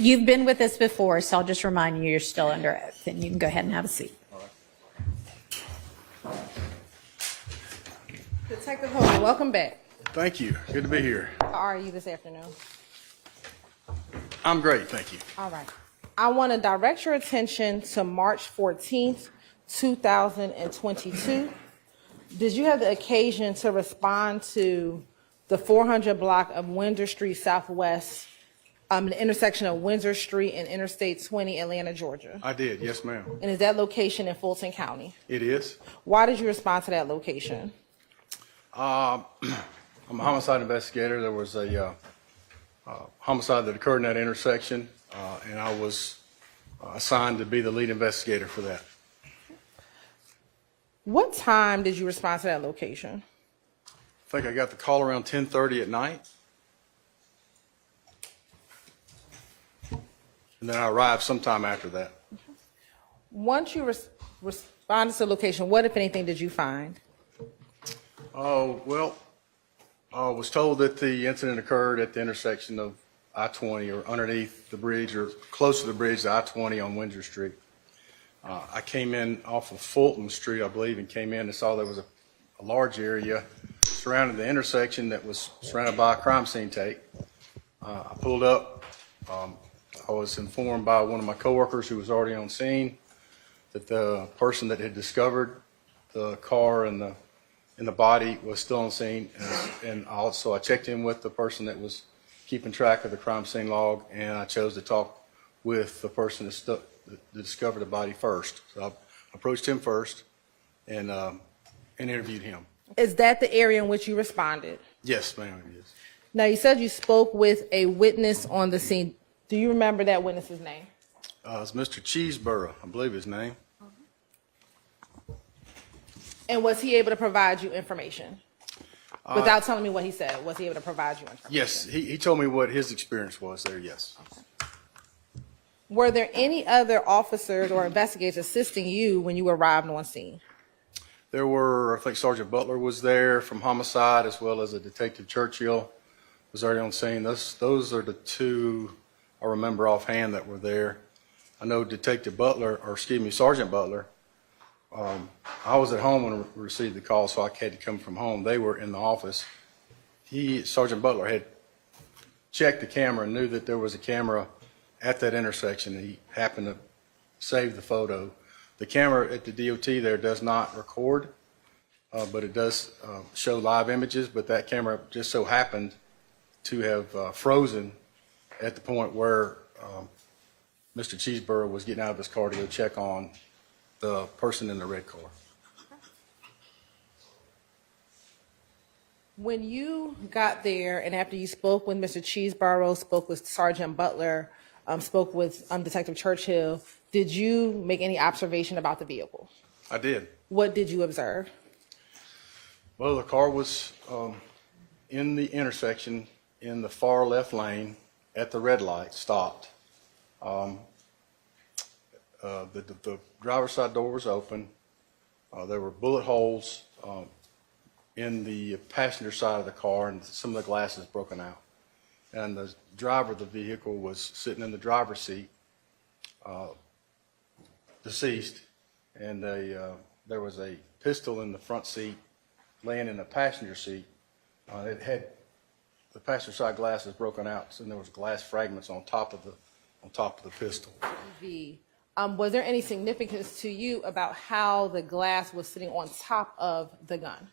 You've been with us before, so I'll just remind you you're still under oath, and you can go ahead and have a seat. Detective Hogan, welcome back. Thank you. Good to be here. How are you this afternoon? I'm great, thank you. All right. I want to direct your attention to March 14th, 2022. Did you have the occasion to respond to the 400 block of Windsor Street Southwest, the intersection of Windsor Street and Interstate 20, Atlanta, Georgia? I did, yes, ma'am. And is that location in Fulton County? It is. Why did you respond to that location? I'm a homicide investigator. There was a homicide that occurred in that intersection, and I was assigned to be the lead investigator for that. What time did you respond to that location? I think I got the call around 10:30 at night. And then I arrived sometime after that. Once you responded to the location, what, if anything, did you find? Oh, well, I was told that the incident occurred at the intersection of I-20 or underneath the bridge or close to the bridge to I-20 on Windsor Street. I came in off of Fulton Street, I believe, and came in and saw there was a large area surrounding the intersection that was surrounded by a crime scene tape. I pulled up. I was informed by one of my coworkers who was already on scene that the person that had discovered the car and the body was still on scene, and also I checked in with the person that was keeping track of the crime scene log, and I chose to talk with the person that discovered the body first. So I approached him first and interviewed him. Is that the area in which you responded? Yes, ma'am, it is. Now, you said you spoke with a witness on the scene. Do you remember that witness's name? It's Mr. Cheeseborough, I believe his name. And was he able to provide you information? Without telling me what he said, was he able to provide you information? Yes, he told me what his experience was there, yes. Were there any other officers or investigators assisting you when you arrived on scene? There were, I think Sergeant Butler was there from homicide, as well as a Detective Churchill was already on scene. Those are the two I remember offhand that were there. I know Sergeant Butler, I was at home when I received the call, so I had to come from home. They were in the office. Sergeant Butler had checked the camera and knew that there was a camera at that intersection, and he happened to save the photo. The camera at the DOT there does not record, but it does show live images, but that camera just so happened to have frozen at the point where Mr. Cheeseborough was getting out of his car to go check on the person in the red car. When you got there and after you spoke with Mr. Cheeseborough, spoke with Sergeant Butler, spoke with Detective Churchill, did you make any observation about the vehicle? I did. What did you observe? Well, the car was in the intersection in the far left lane at the red light, stopped. The driver's side door was open. There were bullet holes in the passenger side of the car, and some of the glass is broken out. And the driver of the vehicle was sitting in the driver's seat, deceased, and there was a pistol in the front seat laying in the passenger seat. It had the passenger side glass is broken out, and there was glass fragments on top of the pistol. Was there any significance to you about how the glass was sitting on top of the gun?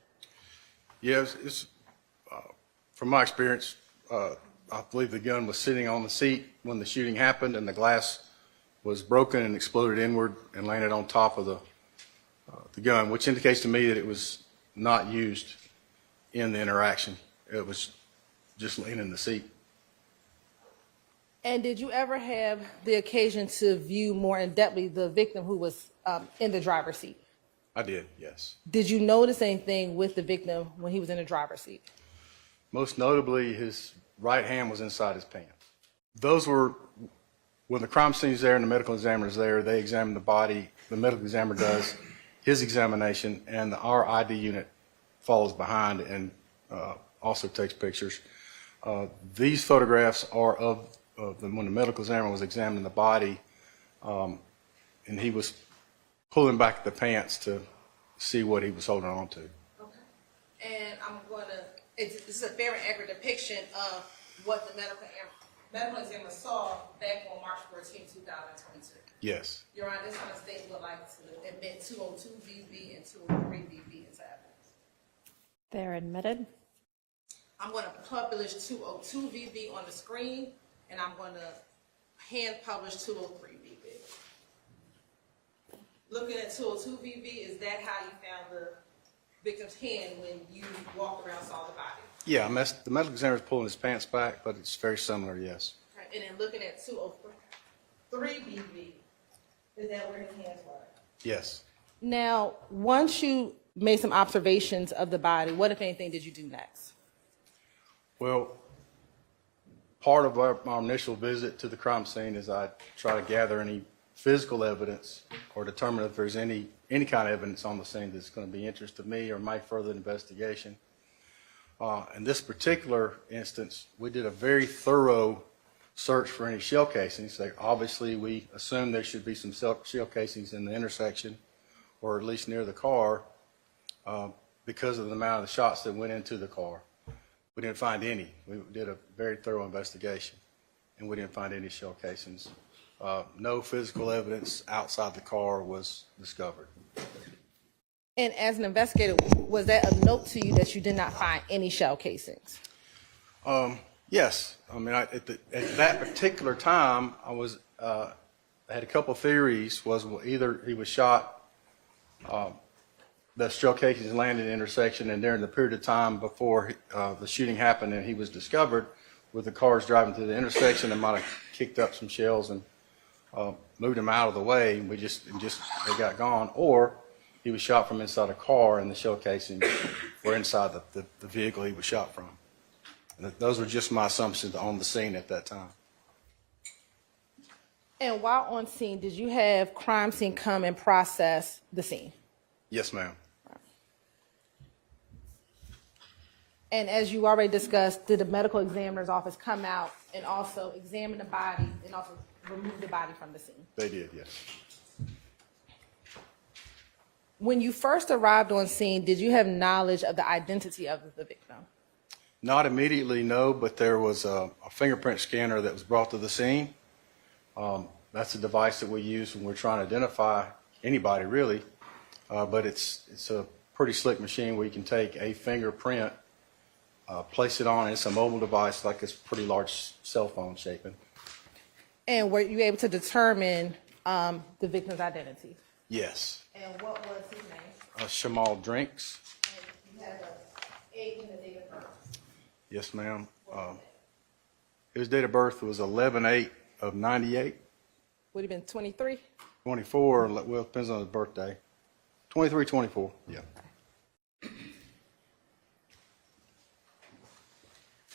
Yes, from my experience, I believe the gun was sitting on the seat when the shooting happened, and the glass was broken and exploded inward and landed on top of the gun, which indicates to me that it was not used in the interaction. It was just laying in the seat. And did you ever have the occasion to view more in-depthly the victim who was in the driver's seat? I did, yes. Did you notice anything with the victim when he was in the driver's seat? Most notably, his right hand was inside his pants. Those were, when the crime scene's there and the medical examiner's there, they examine the body, the medical examiner does his examination, and our ID unit follows behind and also takes pictures. These photographs are of when the medical examiner was examining the body, and he was pulling back the pants to see what he was holding on to. Okay. And I'm going to, this is a fair and accurate depiction of what the medical examiner saw back on March 14, 2022. Yes. Your Honor, this time the state would like to admit 202 VB and 203 VB into evidence. They're admitted. I'm going to publish 202 VB on the screen, and I'm going to hand publish 203 VB. Looking at 202 VB, is that how you found the victim's hand when you walked around and saw the body? Yeah, the medical examiner is pulling his pants back, but it's very similar, yes. Okay. And then looking at 203 VB, is that where his hands were? Yes. Now, once you made some observations of the body, what, if anything, did you do next? Well, part of our initial visit to the crime scene is I try to gather any physical evidence or determine if there's any kind of evidence on the scene that's going to be interest to me or my further investigation. In this particular instance, we did a very thorough search for any shell casings. Obviously, we assumed there should be some shell casings in the intersection or at least near the car because of the amount of the shots that went into the car. We didn't find any. We did a very thorough investigation, and we didn't find any shell casings. No physical evidence outside the car was discovered. And as an investigator, was that a note to you that you did not find any shell casings? Yes. I mean, at that particular time, I had a couple of theories. Was either he was shot, the shell casings landed in the intersection, and during the period of time before the shooting happened and he was discovered, with the cars driving through the intersection, it might have kicked up some shells and moved him out of the way, and they got gone. Or he was shot from inside a car, and the shell casings were inside the vehicle he was shot from. And those were just my assumptions on the scene at that time. And while on scene, did you have crime scene come and process the scene? Yes, ma'am. And as you already discussed, did the medical examiner's office come out and also examine the body and also remove the body from the scene? They did, yes. When you first arrived on scene, did you have knowledge of the identity of the victim? Not immediately, no, but there was a fingerprint scanner that was brought to the scene. That's a device that we use when we're trying to identify anybody, really. But it's a pretty slick machine where you can take a fingerprint, place it on. It's a mobile device, like it's pretty large cell phone shaping. And were you able to determine the victim's identity? Yes. And what was his name? Shymel Drinks. And you have an age and a date of birth. Yes, ma'am. His date of birth was 11/8 of 98. Would he been 23? 24, well, it depends on his birthday. 23, 24, yeah.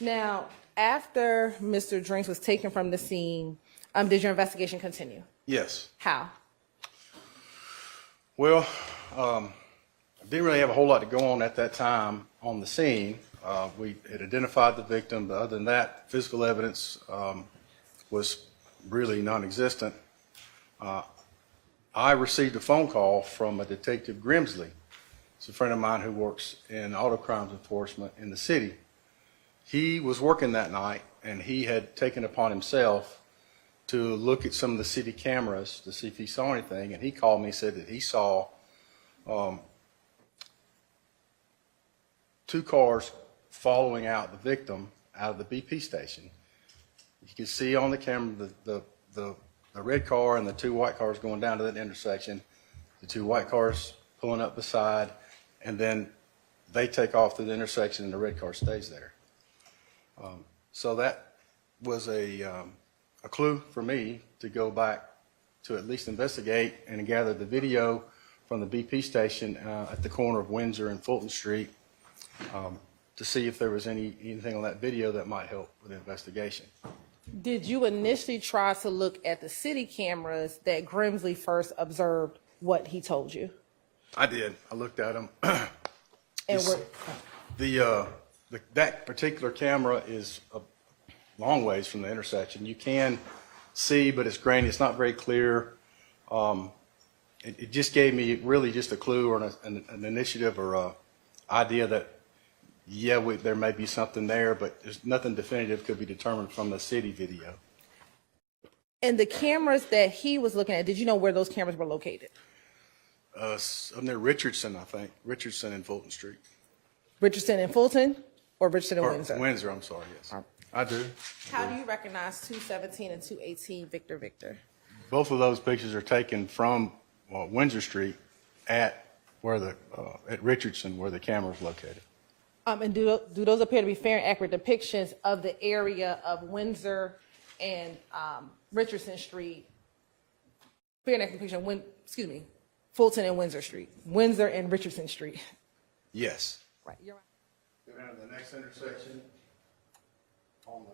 Now, after Mr. Drinks was taken from the scene, did your investigation continue? Yes. How? Well, I didn't really have a whole lot to go on at that time on the scene. We had identified the victim, but other than that, physical evidence was really non-existent. I received a phone call from a Detective Grimsley. It's a friend of mine who works in auto crimes enforcement in the city. He was working that night, and he had taken upon himself to look at some of the city cameras to see if he saw anything, and he called me and said that he saw two cars following out the victim out of the BP station. You could see on the camera the red car and the two white cars going down to that intersection, the two white cars pulling up beside, and then they take off through the intersection and the red car stays there. So that was a clue for me to go back to at least investigate and gather the video from the BP station at the corner of Windsor and Fulton Street to see if there was anything on that video that might help with the investigation. Did you initially try to look at the city cameras that Grimsley first observed what he told you? I did. I looked at them. And that particular camera is long ways from the intersection. You can see, but it's grainy. It's not very clear. It just gave me really just a clue or an initiative or a idea that, yeah, there may be something there, but there's nothing definitive could be determined from the city video. And the cameras that he was looking at, did you know where those cameras were located? Up near Richardson, I think. Richardson and Fulton Street. Richardson and Fulton or Richardson and Or Windsor? Windsor, I'm sorry, yes. I do. How do you recognize 217 and 218 Victor? Both of those pictures are taken from Windsor Street at Richardson, where the camera is located. And do those appear to be fair and accurate depictions of the area of Windsor and Richardson Street? Fair and accurate depiction, Fulton and Windsor Street. Windsor and Richardson Street. Yes. Right, you're right. Go down to the next intersection. On the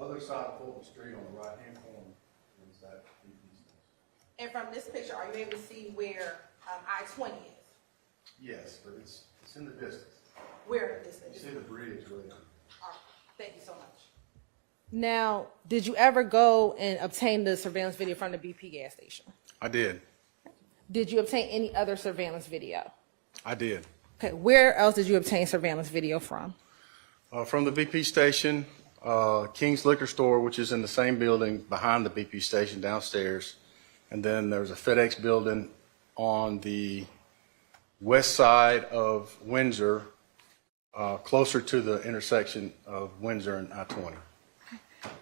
other side of Fulton Street, on the right-hand corner, is that BP station. And from this picture, are you able to see where I-20 is? Yes, but it's in the distance. Where is this? You see the bridge right there. Thank you so much. Now, did you ever go and obtain the surveillance video from the BP gas station? I did. Did you obtain any other surveillance video? I did. Okay, where else did you obtain surveillance video from? From the BP station, King's Liquor Store, which is in the same building behind the BP station downstairs. And then there's a FedEx building on the west side of Windsor, closer to the intersection of Windsor and I-20.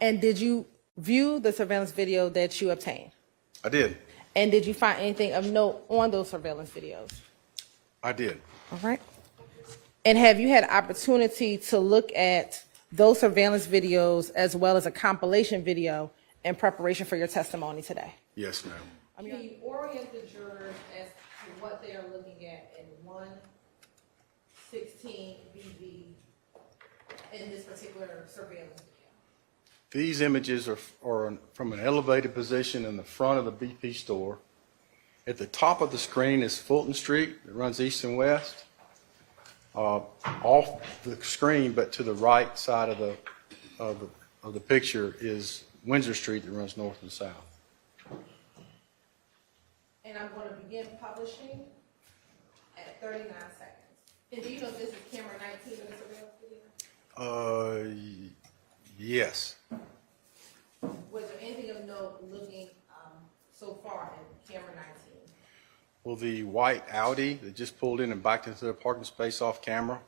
And did you view the surveillance video that you obtained? I did. And did you find anything of note on those surveillance videos? I did. All right. And have you had opportunity to look at those surveillance videos as well as a compilation video in preparation for your testimony today? Yes, ma'am. Can you orient the jurors as to what they are looking at in 116 BV in this particular surveillance video? These images are from an elevated position in the front of the BP store. At the top of the screen is Fulton Street. It runs east and west. Off the screen, but to the right side of the picture, is Windsor Street that runs north and south. And I'm going to begin publishing at 39 seconds. And do you know this is camera 19 in the surveillance video? Yes. Was there anything of note looking so far in camera 19? Well, the white Audi that just pulled in and backed into the parking space off camera,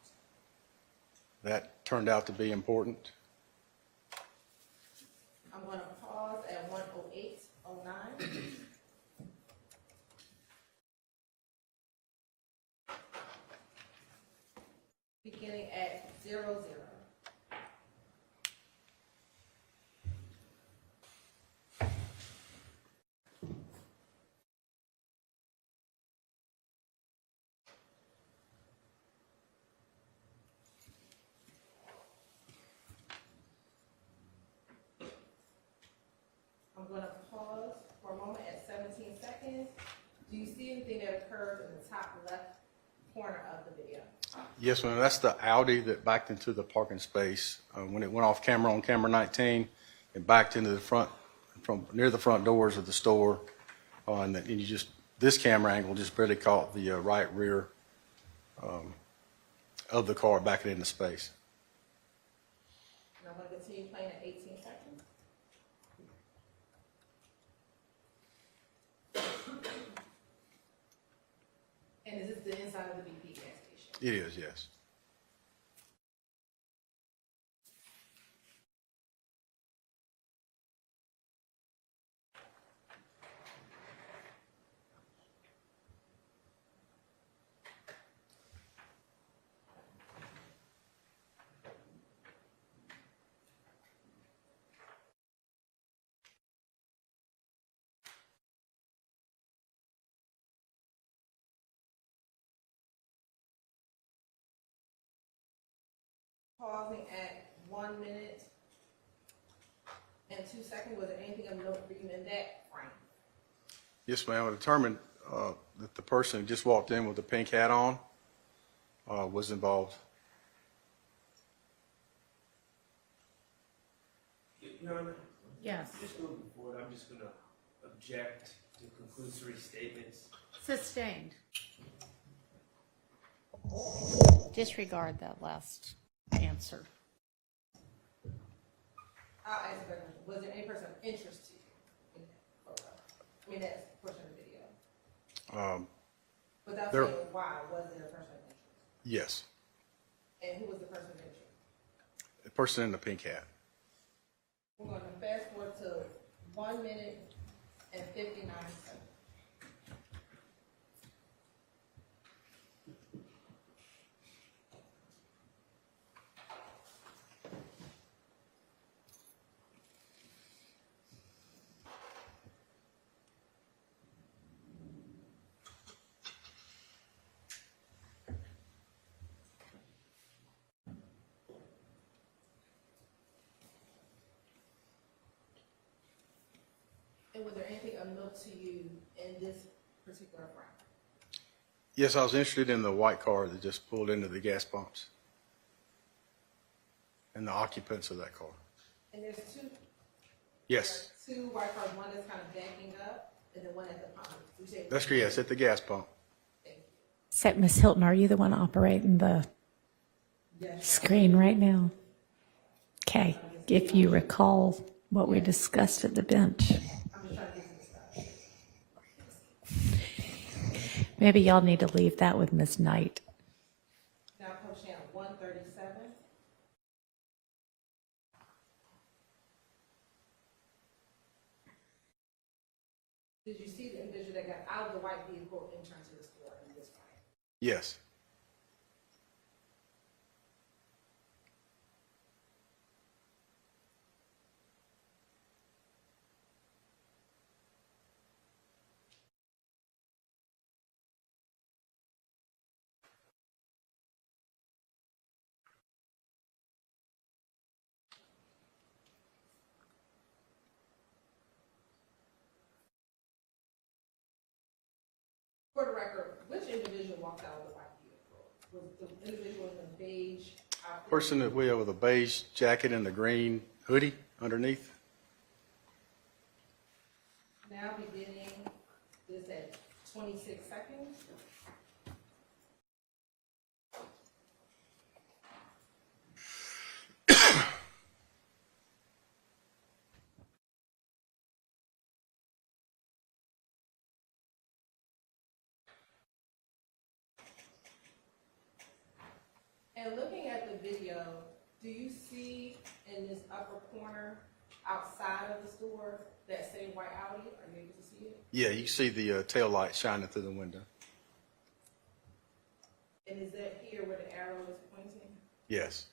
that turned out to be important. I'm going to pause at 1:08:09. Beginning at 00. I'm going to pause for a moment at 17 seconds. Do you see anything that occurs in the top left corner of the video? Yes, ma'am. That's the Audi that backed into the parking space. When it went off camera on camera 19, it backed into the front, from near the front doors of the store. And this camera angle just barely caught the right rear of the car backing into space. And I'm going to continue playing at 18 seconds. And is this the inside of the BP gas station? It is, yes. Pausing at 1 minute and 2 seconds. Was there anything of note for you in that frame? Yes, ma'am. I determined that the person who just walked in with the pink hat on was involved. Your Honor, Yes. just moving forward, I'm just gonna object to conclusory statements. Sustained. Disregard that last answer. I'll ask a question. Was there any person of interest to you in that photo? I mean, that portion of the video? Without there- saying why, was there a person of interest? Yes, And who was the person of interest? the person in the pink hat. We're going to fast forward to 1 minute and 59 seconds. And was there anything of note to you in this particular frame? Yes, I was interested in the white car that just pulled into the gas pumps and the occupants of that car. And there's Yes, two white cars, one that's kind of backing up, and then one at the pump. You say- that's correct. Yes, at the gas pump. So, Ms. Hilton, are you the one operating the Yes. screen right now? Okay, if you recall what we discussed at the bench. I'm just trying to get to the stuff. Maybe y'all need to leave that with Ms. Knight. Now, Coach Shannon, 137. Did you see the individual that got out of the white vehicle and turned to the store in this frame? Yes. For the record, which individual walked out of the white vehicle? Was the individual in the beige outfit? Person that we have with a beige jacket and the green hoodie underneath. Now beginning this at 26 seconds. And looking at the video, do you see in this upper corner outside of the store that same white Audi? Are you able to see it? Yeah, you see the tail light shining through the window. And is that here where the arrow is pointing? Yes.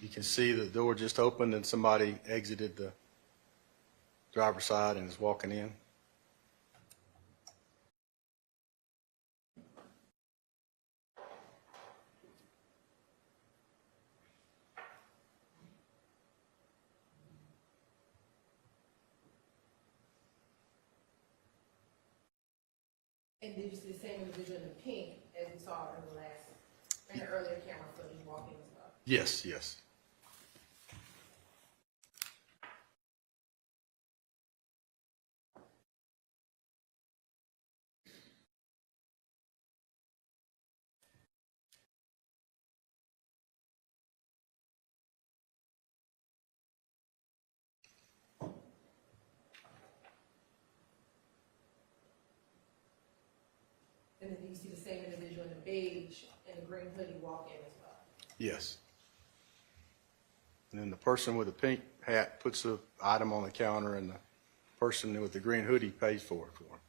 You can see the door just opened and somebody exited the driver's side and is walking in. And did you see the same individual in the pink as we saw in the earlier camera footage walking as well? Yes, yes. And then do you see the same individual in the beige and the green hoodie walk in as well? Yes. And then the person with the pink hat puts the item on the counter and the person with the green hoodie pays for it for him.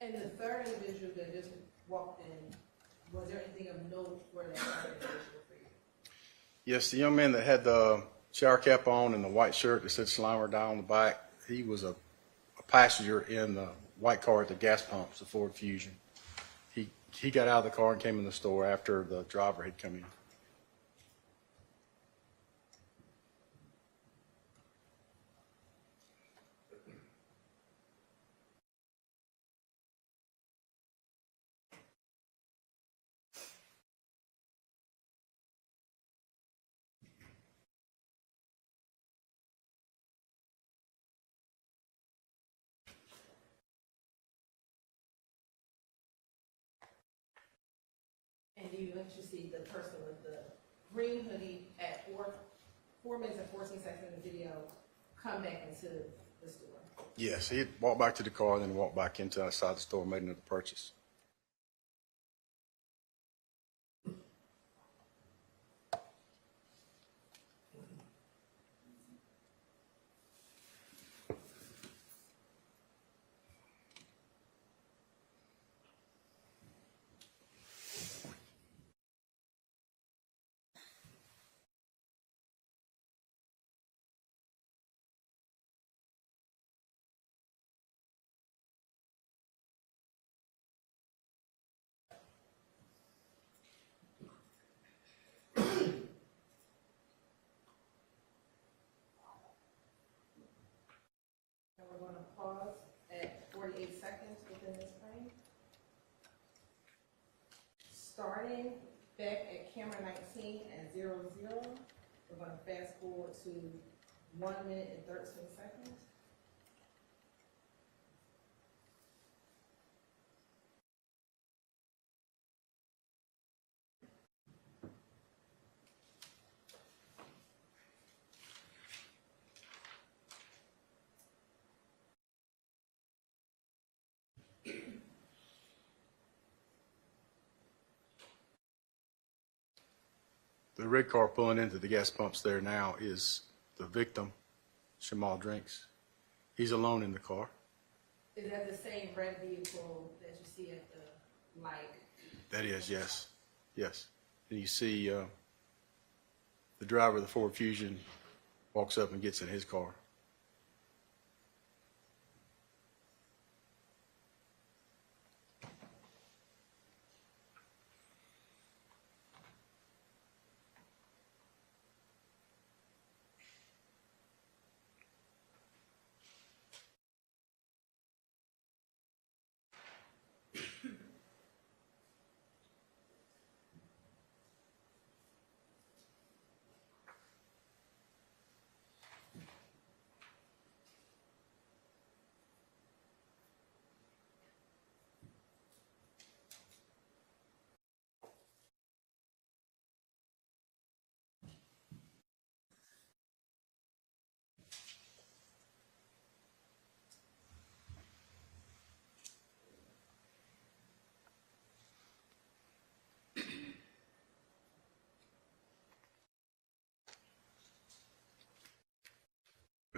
And the third individual that just walked in, was there anything of note for that third individual for you? Yes, the young man that had the shower cap on and the white shirt that said Slimer down on the back, he was a passenger in the white car at the gas pumps, the Ford Fusion. He got out of the car and came in the store after the driver had come in. And you actually see the person with the green hoodie at 4 minutes and 14 seconds in the video come back into the store. Yes, he had walked back to the car and then walked back inside the store and made another purchase. And we're going to pause at 48 seconds within this frame. Starting back at camera 19 at 00, we're going to fast forward to 1 minute and 13 seconds. The red car pulling into the gas pumps there now is the victim, Shymel Drinks. He's alone in the car. Is that the same red vehicle that you see at the light? That is, yes. Yes. And you see the driver of the Ford Fusion walks up and gets in his car.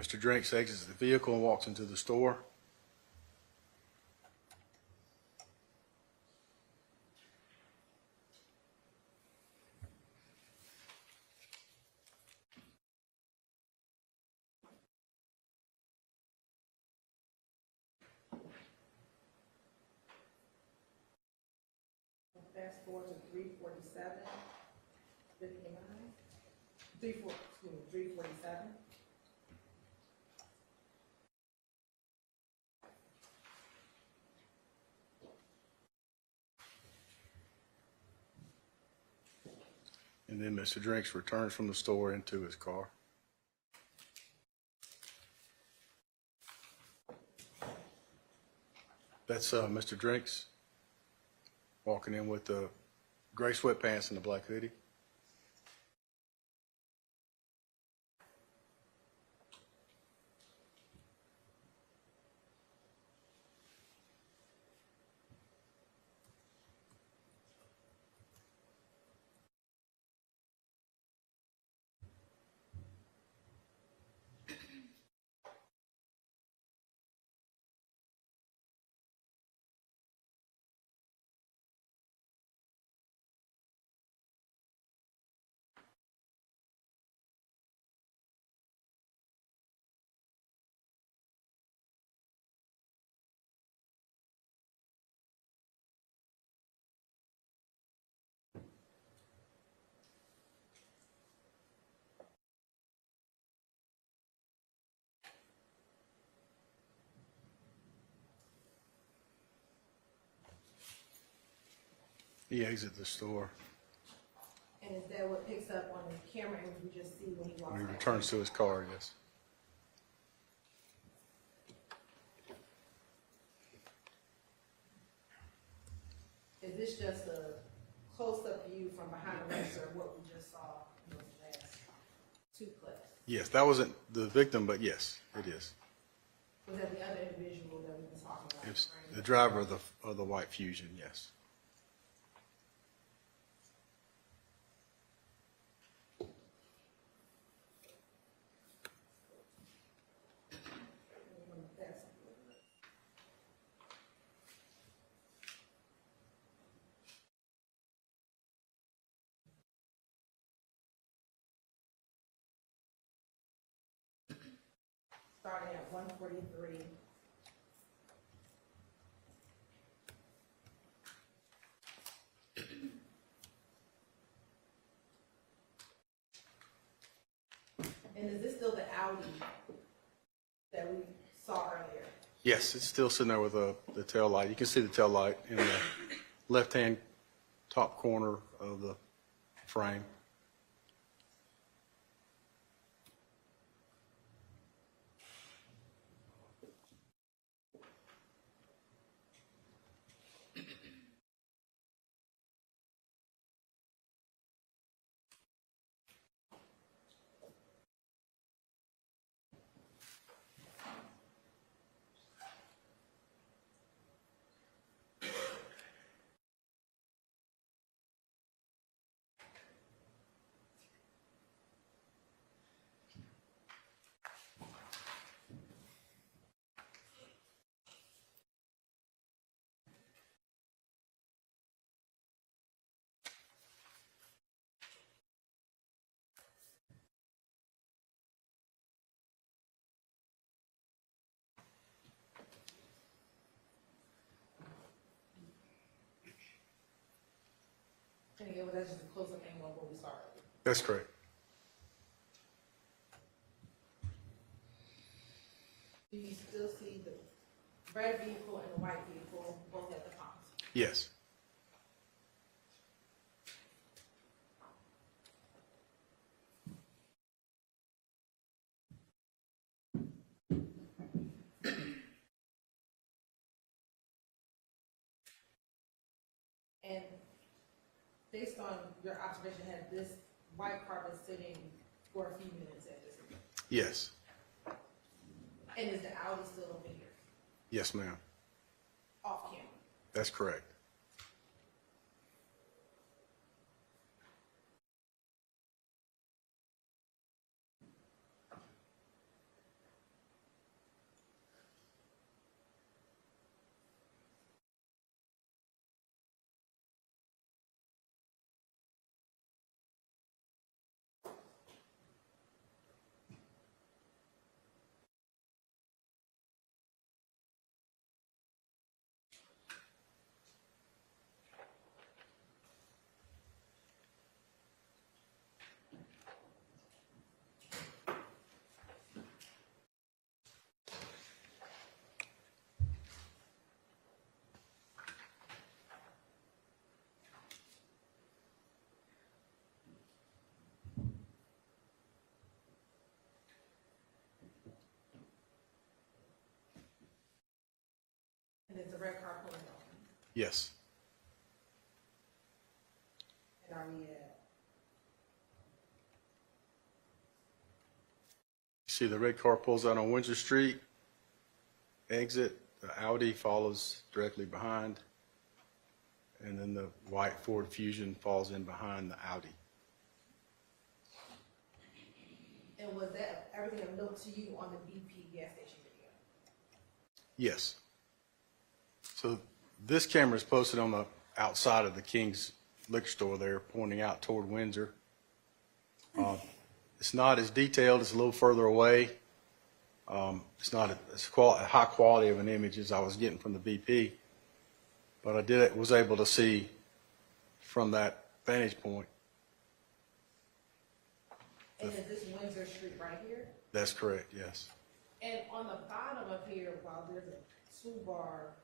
Mr. Drinks exits the vehicle and walks into the store. Fast forward to 3:47, 59, 3:47. And then Mr. Drinks returns from the store into his car. That's Mr. Drinks walking in with the gray sweatpants and the black hoodie. He exited the store And is that what picks up on the camera and we just see when he walks when he out? returns to his car, yes. Is this just a close-up view from behind the register of what we just saw in those last two clips? Yes, that wasn't the victim, but yes, it is. Was that the other individual that we've been talking about? It's the driver of the white Fusion, yes. Starting at 143. And is this still the Audi that we saw earlier? Yes, it's still sitting there with the tail light. You can see the tail light in the left-hand top corner of the frame. And again, that's just a close-up angle of what we saw earlier. That's correct. Do you still see the red vehicle and the white vehicle both at the pumps? Yes. And based on your observation, had this white car been sitting for a few minutes at this event? Yes. And is the Audi still over here, Yes, ma'am. off camera? That's correct. And is the red car pulling off? Yes. And are we at? See the red car pulls out on Windsor Street, exit, the Audi follows directly behind, and then the white Ford Fusion falls in behind the Audi. And was that everything of note to you on the BP gas station video? Yes. So this camera is posted on the outside of the King's liquor store there, pointing out toward Windsor. It's not as detailed, it's a little further away. It's not as high quality of an image as I was getting from the BP, but I was able to see from that vantage point. And is this Windsor Street right here? That's correct, yes. And on the bottom of here, while there's a 2-bar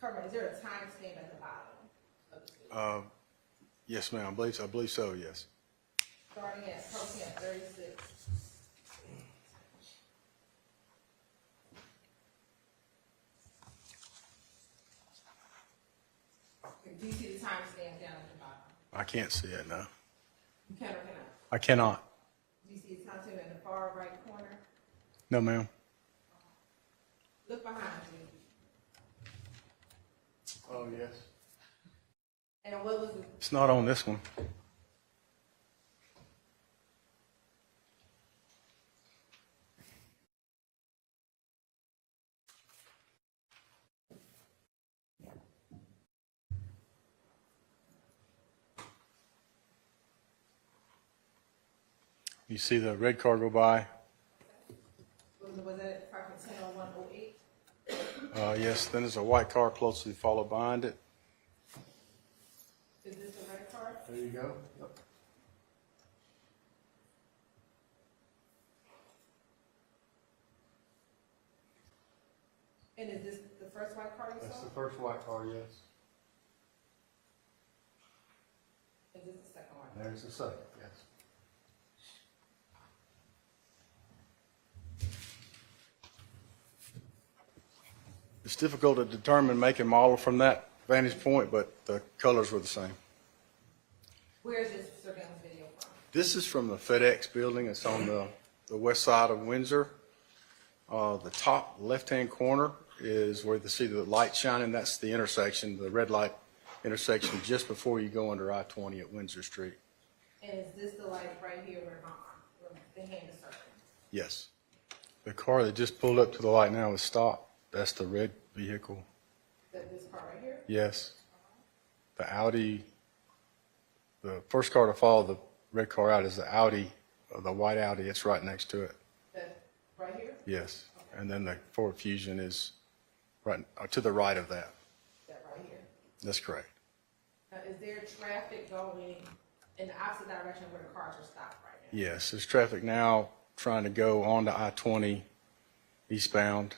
cover, is there a timestamp at the bottom of the screen? Yes, ma'am, I believe so, yes. Starting at posting at 36. Do you see the timestamp down at the bottom? I can't see it now. You can or cannot? I cannot. Do you see the timestamp in the far right corner? No, ma'am. Look behind you. Oh, yes. And what was the, It's not on this one. You see the red car go by? was that approximately 10:01:08? Yes, then there's a white car closely followed behind it. Is this the red car? There you go. Yep. And is this the first white car you That's saw? the first white car, yes. Is this the second one? There's the second, yes. It's difficult to determine make and model from that vantage point, but the colors were the same. Where is this surveillance video from? This is from the FedEx building. It's on the west side of Windsor. The top left-hand corner is where you see the light shining. That's the intersection, the red light intersection just before you go under I-20 at Windsor Street. And is this the light right here where the hand is circling? Yes. The car that just pulled up to the light now is stopped. That's the red vehicle. This car right here? Yes. The Audi, the first car to follow the red car out is the Audi, the white Audi. It's right next to it. That right here? Yes. And then the Ford Fusion is right to the right of that. That right here. That's correct. Now, is there traffic going in the opposite direction where the cars are stopped right now? Yes. There's traffic now trying to go onto I-20 eastbound.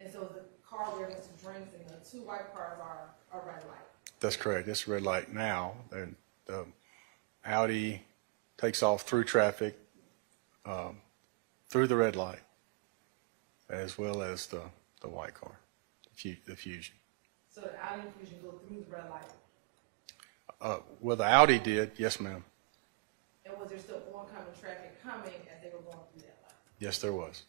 And so the car where Mr. Drinks and the two white cars are a red light. That's correct. It's red light now. And the Audi takes off through traffic, through the red light, as well as the white car, the Fusion. So the Audi and Fusion go through the red light. Well, the Audi did, yes, ma'am. And was there still oncoming traffic coming as they were going through that light? Yes, there was.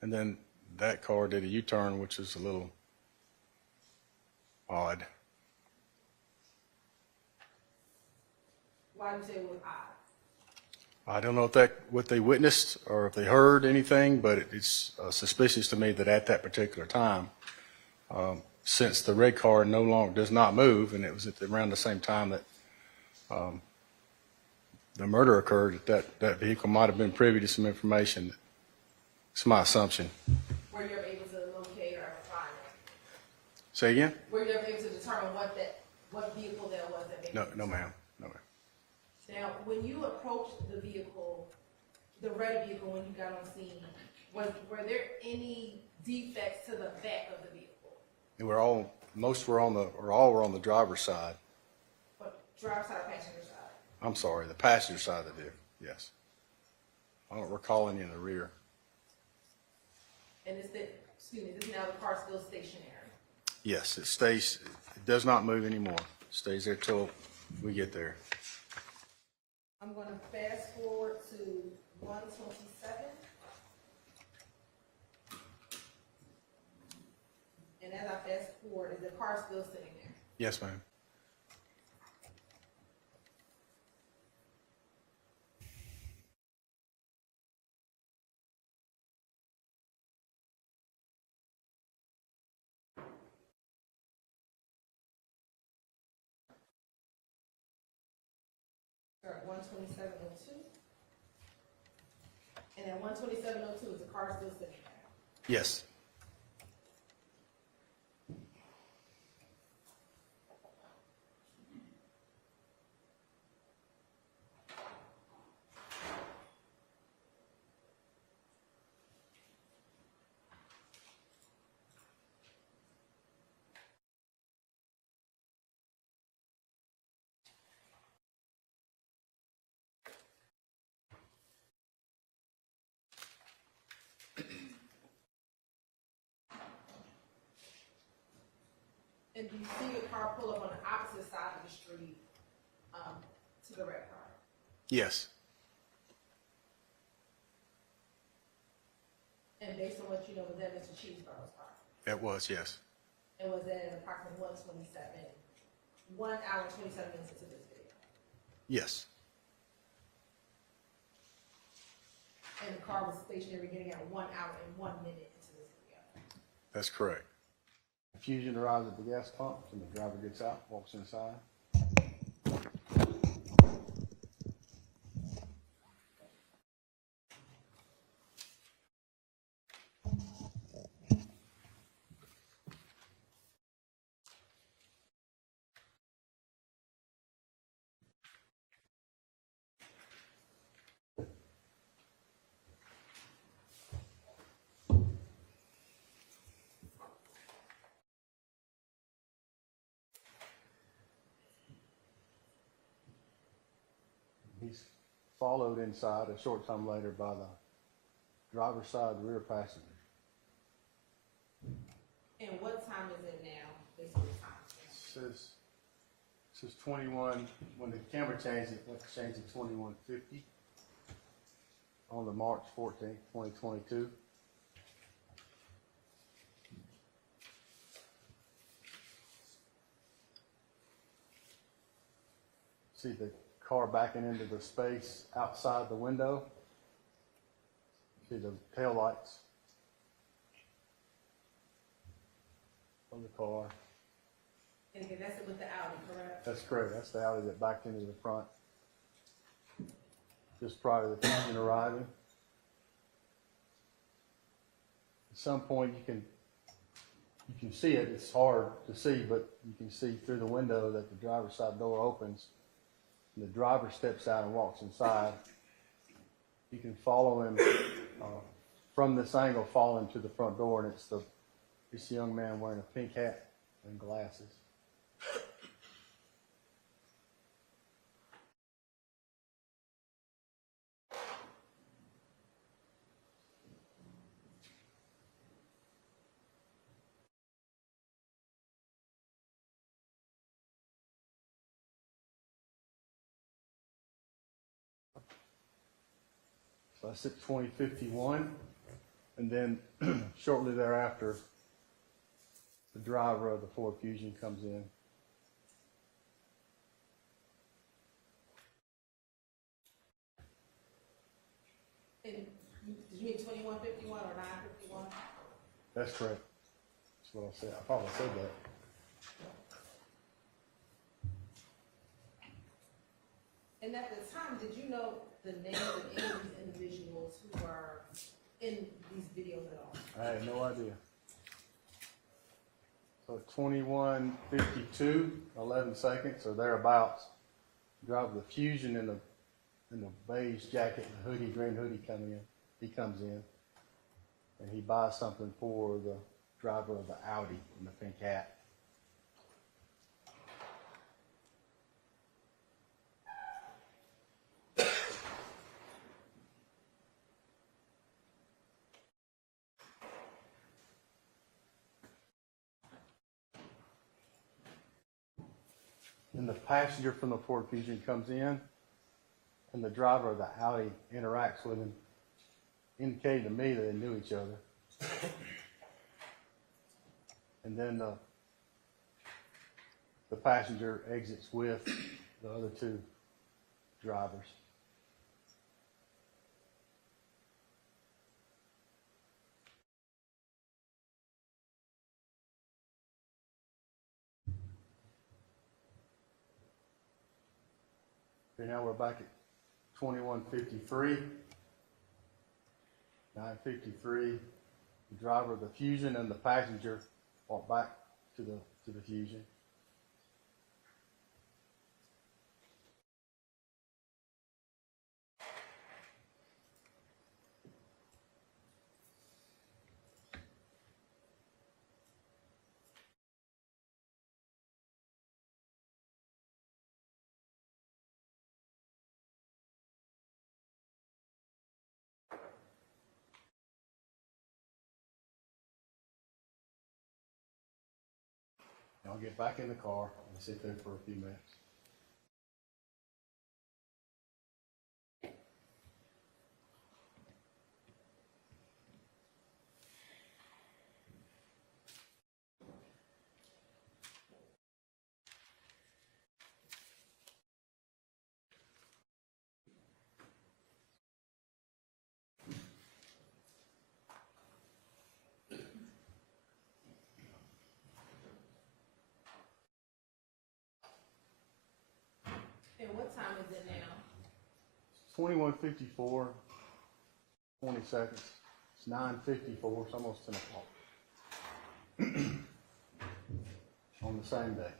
And then that car did a U-turn, which is a little odd. Why do you say it was odd? I don't know if what they witnessed or if they heard anything, but it's suspicious to me that at that particular time, since the red car no longer does not move, and it was around the same time that the murder occurred, that vehicle might have been privy to some information. It's my assumption. Were you ever able to locate or find it? Say again? Were you ever able to determine what vehicle that was that made No, it? no, ma'am. No, ma'am. Now, when you approached the vehicle, the red vehicle, when you got on scene, were there any defects to the back of the vehicle? And all were on the driver's side. But driver's side or passenger side? I'm sorry, the passenger side of the vehicle, yes. I don't recall any in the rear. And is now the car still stationary? Yes, it does not move anymore. It stays there till we get there. I'm going to fast forward to 127. And as I fast forward, is the car still sitting there? Yes, ma'am. Start 127:02. And at 127:02, is the car still sitting there? Yes. you see your car pull up on the opposite side of the street, to the red car. Yes. And based on what you know, was that Mr. Cheeseburger's car? It was, yes. And was that at approximately 1 hour, 27 minutes into this video? Yes. And the car was stationary getting at 1 hour and 1 minute into this video? That's correct. Fusion arrives at the gas pump, and the driver gets out, walks inside. He's followed inside a short time later by the driver's side rear passenger. And what time is it now, based on the time? It says 21, when the camera changed it, let's change it to 21:50 on the March 14th, 2022. See the car backing into the space outside the window. See the tail lights on the car. And again, that's it with the Audi, correct? That's correct. That's the Audi that backed into the front just prior to the Fusion arriving. At some point, you can see it. It's hard to see, but you can see through the window that the driver's side door opens. And the driver steps out and walks inside. You can follow him from this angle, follow him to the front door, and it's the young man wearing a pink hat and glasses. So that's at 20:51, and then shortly thereafter, the driver of the Ford Fusion comes in. And did you mean 21:51 or 9:51? That's correct. That's what I said. I probably said that. And at the time, did you know the names of any of these individuals who were in these videos at all? I had no idea. So 21:52, 11 seconds or thereabouts, driver of the Fusion in the beige jacket and hoodie, green hoodie coming in. He comes in and he buys something for the driver of the Audi in the pink hat. Then the passenger from the Ford Fusion comes in, and the driver of the Audi interacts with him, indicating to me that they knew each other. And then the passenger exits with the other two drivers. Okay, now we're back at 21:53. 9:53. The driver of the Fusion and the passenger walk back to the Fusion. I'll get back in the car and sit there for a few minutes. And what time is it now? 21:54, 20 seconds. It's 9:54, it's almost 10 o'clock. On the same day.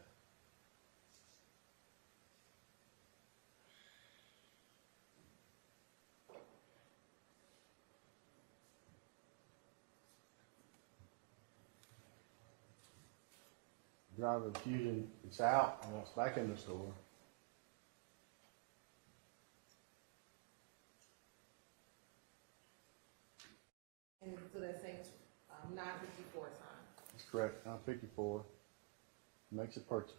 Driver of Fusion, it's out, and it's back in the store. And so that's saying it's 9:54 time. That's correct, 9:54. Makes a purchase.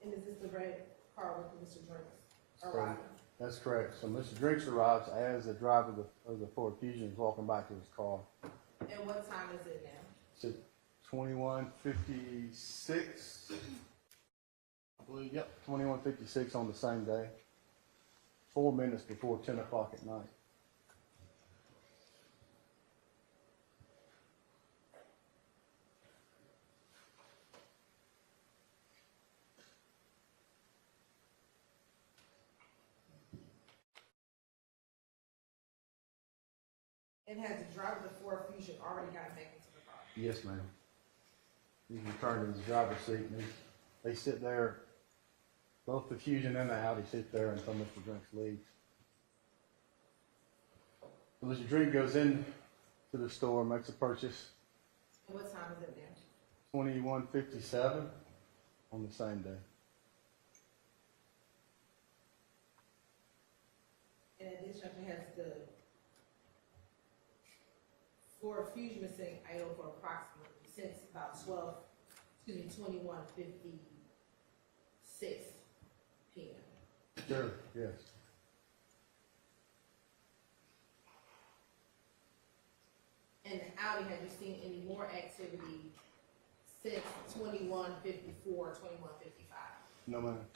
And is this the red car with Mr. Drinks Correct. arriving? That's correct. So Mr. Drinks arrives as the driver of the Ford Fusion is walking back to his car. And what time is it now? It's at 21:56. I believe, yep, 21:56 on the same day. 4 minutes before 10 o'clock at night. And has the driver of the Ford Fusion already gotten back into the car? Yes, ma'am. He's returned to his driver's seat, and they sit there. Both the Fusion and the Audi sit there until Mr. Drinks leaves. So Mr. Drink goes in to the store, makes a purchase, And what time is it now? 21:57 on the same day. In addition, it has the Ford Fusion been sitting idle for approximately since about 21:56 p.m. Sure, yes. And the Audi, have you seen any more activity since 21:54, 21:55? No, ma'am.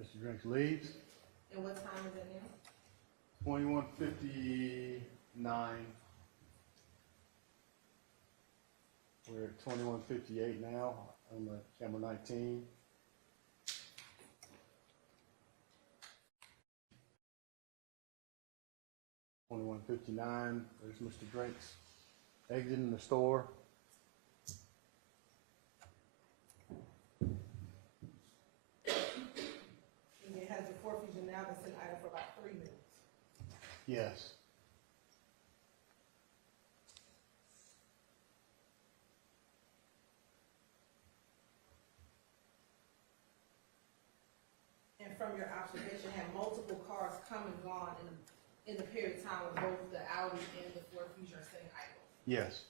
Mr. Drinks leaves. And what time is it now? 21:59. We're at 21:58 now on the camera 19. $21.59. There's Mr. Drinks exiting the store. And it has the Ford Fusion now that's in idle for about 3 minutes. Yes. And from your observation, had multiple cars come and gone in the period of time when both the Audi and the Ford Fusion are sitting idle? Yes.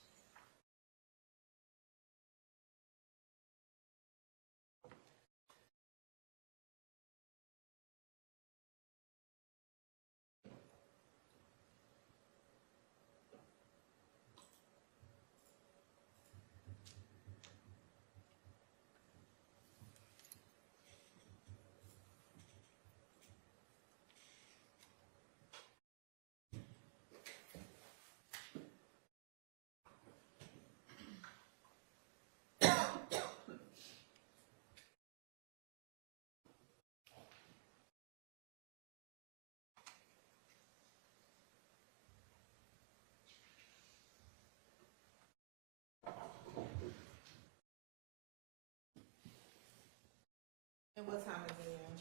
And what time is it in?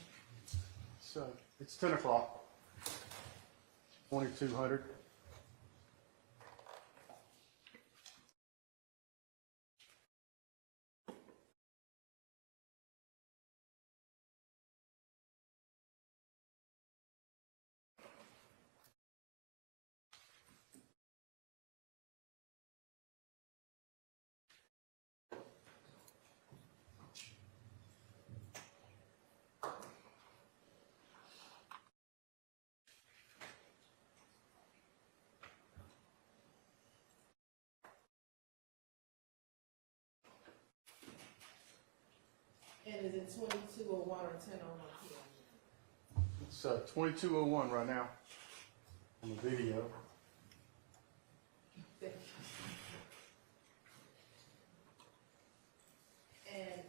So it's 10 o'clock, 2200. And is it 22:01 or 10:01 p.m.? It's 2201 right now on the video. And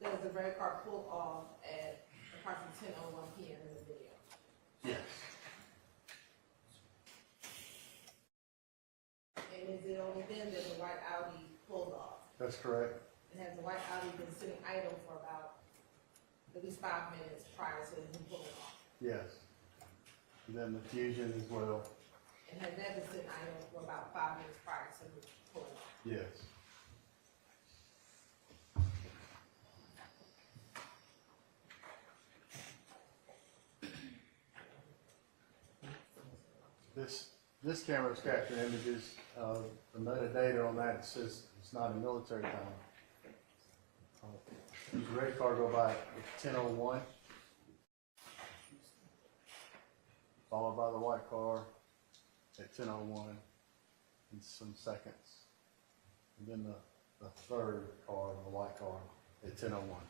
does the red car pull off at approximately 10:01 p.m. in the video? Yes. And is it only then that the white Audi pulled off? That's correct. And has the white Audi been sitting idle for about at least 5 minutes prior to him pulling off? Yes. And then the Fusion as well. And has that been sitting idle for about 5 minutes prior to him pulling off? Yes. This camera's capturing images. The metadata on that, it says it's not a military time. The red car go by at 10:01, followed by the white car at 10:01 in some seconds. And then the third car, the white car, at 10:01.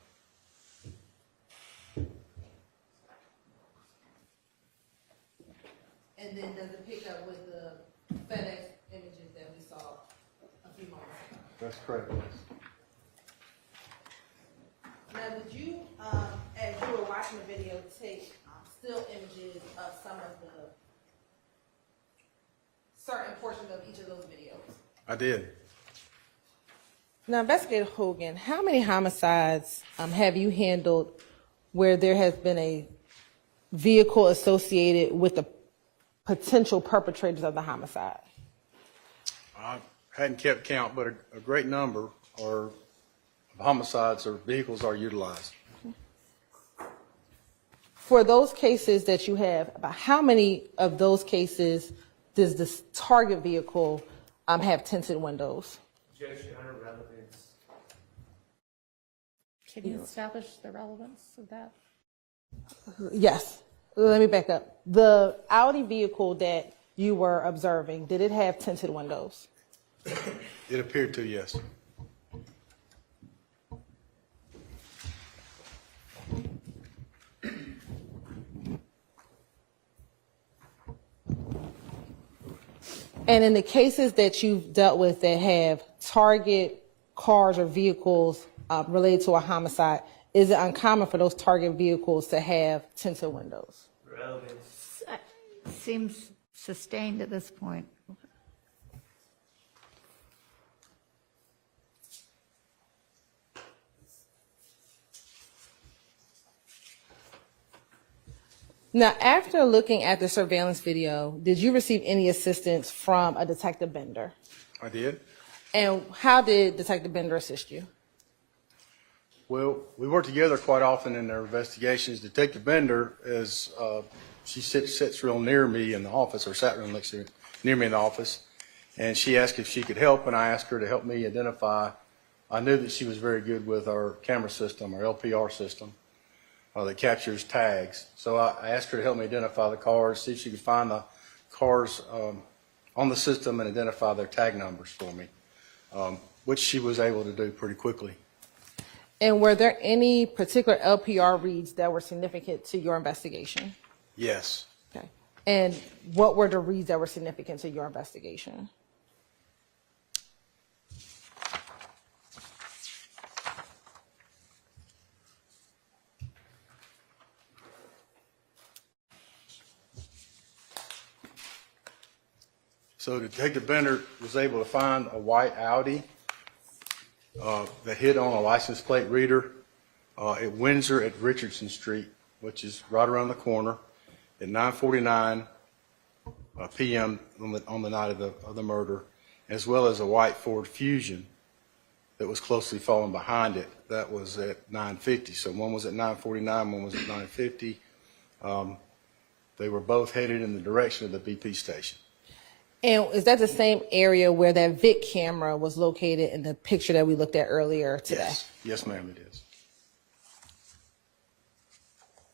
And then does it pick up with the FedEx images that we saw a few moments ago? That's correct, yes. Now, did you, as you were watching the video, take still images of some of the certain portions of each of those videos? I did. Now, Investigator Hogan, how many homicides have you handled where there has been a vehicle associated with the potential perpetrators of the homicide? I hadn't kept count, but a great number of homicides or vehicles are utilized. For those cases that you have, about how many of those cases does this target vehicle have tinted windows? Objection under relevance. Can you establish the relevance of that? Yes. Let me back up. The Audi vehicle that you were observing, did it have tinted windows? It appeared to, yes. And in the cases that you've dealt with that have target cars or vehicles related to a homicide, is it uncommon for those target vehicles to have tinted windows? Relevance. Seems sustained at this point. Now, after looking at the surveillance video, did you receive any assistance from a Detective Bender? I did. And how did Detective Bender assist you? Well, we work together quite often in our investigations. Detective Bender is, she sits real near me in the office, or sat real near me in the office, and she asked if she could help, and I asked her to help me identify. I knew that she was very good with our camera system, our LPR system, that captures tags. So I asked her to help me identify the cars, see if she could find the cars on the system and identify their tag numbers for me, which she was able to do pretty quickly. And were there any particular LPR reads that were significant to your investigation? Yes. Okay. And what were the reads that were significant to your investigation? So Detective Bender was able to find a white Audi that hit on a license plate reader at Windsor at Richardson Street, which is right around the corner, at 9:49 p.m. on the night of the murder, as well as a white Ford Fusion that was closely following behind it. That was at 9:50. So one was at 9:49, one was at 9:50. They were both headed in the direction of the BP station. And is that the same area where that Vic camera was located in the picture that we looked at earlier today? Yes, yes, ma'am, it is.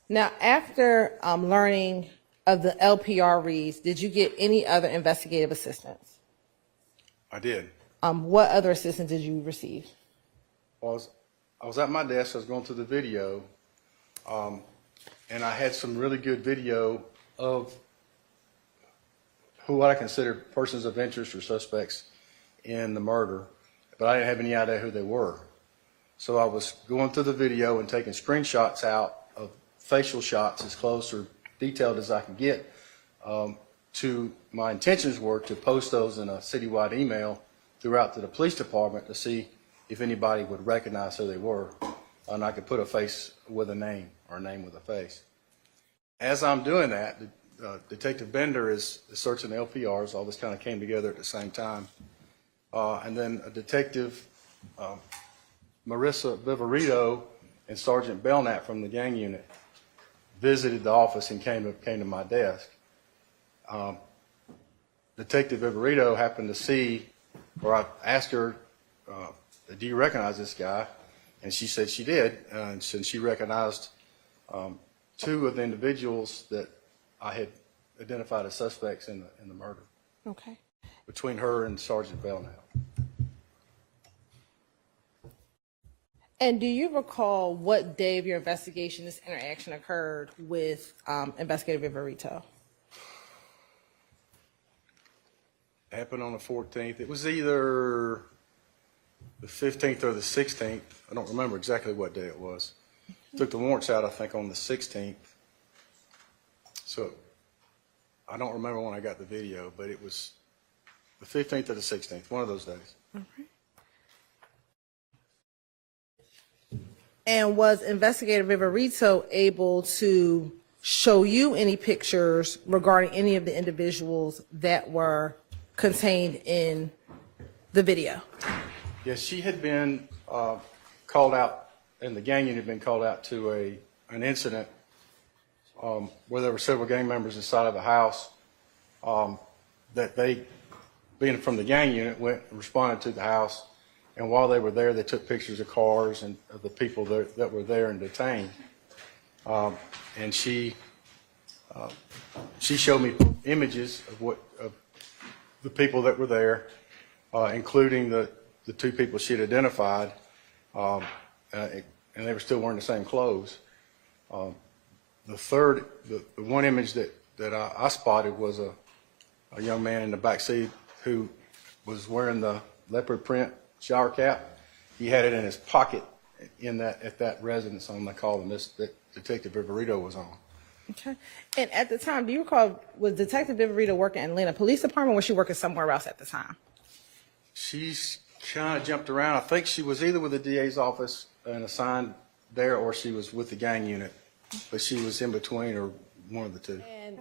Now, after learning of the LPR reads, did you get any other investigative assistance? I did. What other assistance did you receive? I was at my desk, I was going through the video, and I had some really good video of what I consider persons of interest or suspects in the murder, but I didn't have any idea who they were. So I was going through the video and taking screenshots out of facial shots as close or detailed as I could get. My intentions were to post those in a citywide email throughout to the police department to see if anybody would recognize who they were, and I could put a face with a name or a name with a face. As I'm doing that, Detective Bender is searching the LPRs. All this kind of came together at the same time. And then a Detective Marissa Viverito and Sergeant Belknap from the gang unit visited the office and came to my desk. Detective Viverito happened to see, or I asked her, do you recognize this guy? And she said she did. And so she recognized two of the individuals that I had identified as suspects in the murder. Okay. Between her and Sergeant Belknap. And do you recall what day of your investigation this interaction occurred with Investigator Viverito? It happened on the 14th. It was either the 15th or the 16th. I don't remember exactly what day it was. Took the warrants out, I think, on the 16th. So I don't remember when I got the video, but it was the 15th or the 16th, one of those days. Okay. And was Investigator Viverito able to show you any pictures regarding any of the individuals that were contained in the video? Yes, she had been called out, and the gang unit had been called out to an incident where there were several gang members inside of a house that they, being from the gang unit, went and responded to the house. And while they were there, they took pictures of cars and of the people that were there and detained. And she showed me images of the people that were there, including the two people she had identified, and they were still wearing the same clothes. The one image that I spotted was a young man in the back seat who was wearing the leopard print shower cap. He had it in his pocket at that residence on the call that Detective Viverito was on. Okay. And at the time, do you recall, was Detective Viverito working in Atlanta Police Department, or was she working somewhere else at the time? She's kind of jumped around. I think she was either with the DA's office and assigned there, or she was with the gang unit, but she was in between, or one of the two. And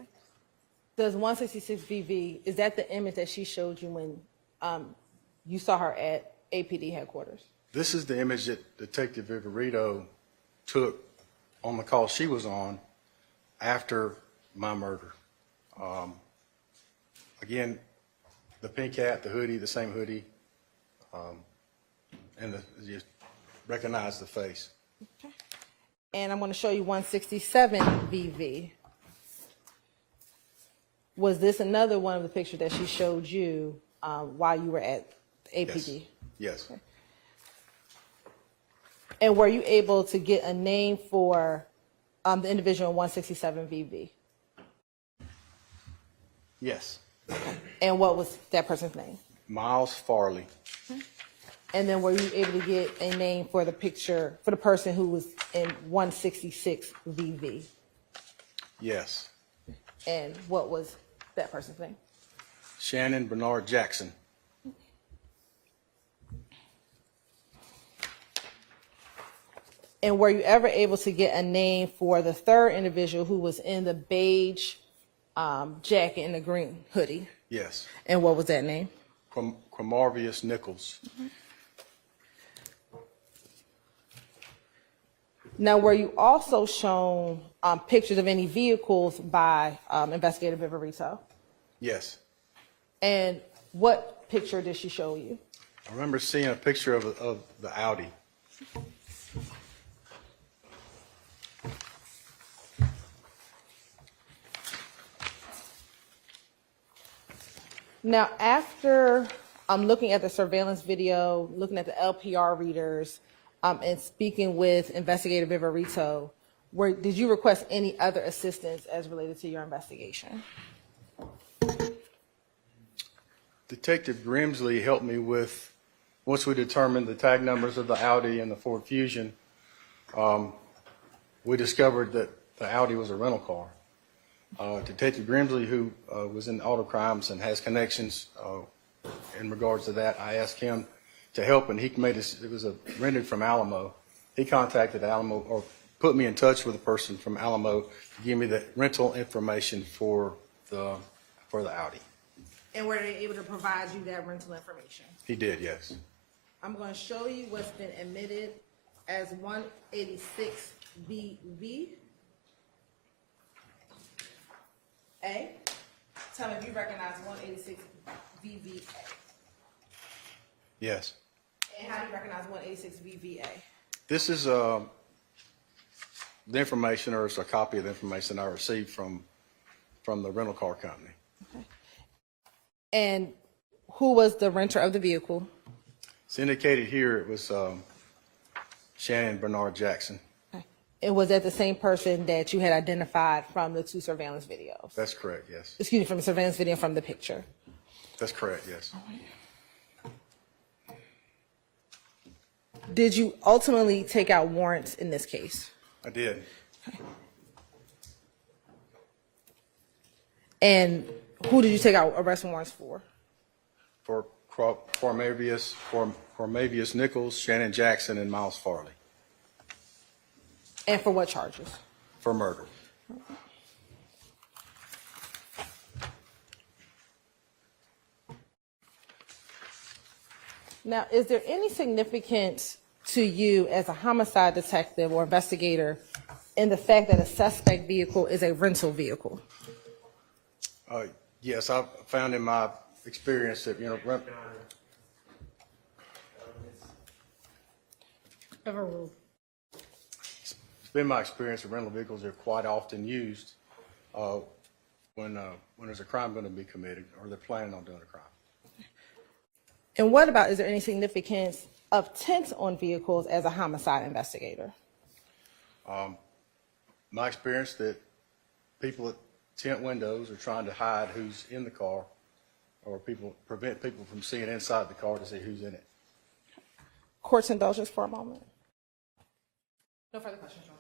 does 166 VV, is that the image that she showed you when you saw her at APD headquarters? This is the image that Detective Viverito took on the call she was on after my murder. Again, the pink hat, the hoodie, the same hoodie, and you recognize the face. Okay. And I'm going to show you 167 VV. Was this another one of the pictures that she showed you while you were at APD? Yes. Okay. And were you able to get a name for the individual in 167 VV? Yes. And what was that person's name? Miles Farely. And then were you able to get a name for the picture, for the person who was in 166 VV? Yes. And what was that person's name? Shannon Bernard Jackson. And were you ever able to get a name for the third individual who was in the beige jacket and the green hoodie? Yes. And what was that name? Quamarvius Nichols. Now, were you also shown pictures of any vehicles by Investigator Viverito? Yes. And what picture did she show you? I remember seeing a picture of the Audi. Now, after looking at the surveillance video, looking at the LPR readers, and speaking with Investigator Viverito, did you request any other assistance as related to your investigation? Detective Grimsley helped me with, once we determined the tag numbers of the Audi and the Ford Fusion, we discovered that the Audi was a rental car. Detective Grimsley, who was in auto crimes and has connections in regards to that, I asked him to help, and he made us, it was rented from Alamo. He contacted Alamo, or put me in touch with a person from Alamo to give me the rental information for the Audi. And were they able to provide you that rental information? He did, yes. I'm going to show you what's been admitted as 186 BV. A. Tell me if you recognize 186 VVA. Yes. And how do you recognize 186 VVA? This is the information, or it's a copy of the information I received from the rental car company. Okay. And who was the renter of the vehicle? It's indicated here it was Shannon Bernard Jackson. Okay. And was that the same person that you had identified from the two surveillance videos? That's correct, yes. Excuse me, from the surveillance video from the picture. That's correct, yes. Did you ultimately take out warrants in this case? I did. And who did you take out arrest warrants for? For Cormavius Nichols, Shannon Jackson, and Miles Farley. And for what charges? For murder. Now, is there any significance to you as a homicide detective or investigator in the fact that a suspect vehicle is a rental vehicle? Yes, I've found in my experience that, Overruled. it's been my experience that rental vehicles are quite often used when there's a crime going to be committed, or they're planning on doing a crime. And what about, is there any significance of tint on vehicles as a homicide investigator? My experience that people that tint windows are trying to hide who's in the car, or prevent people from seeing inside the car to see who's in it. Court's indulgence for a moment. No further questions, Your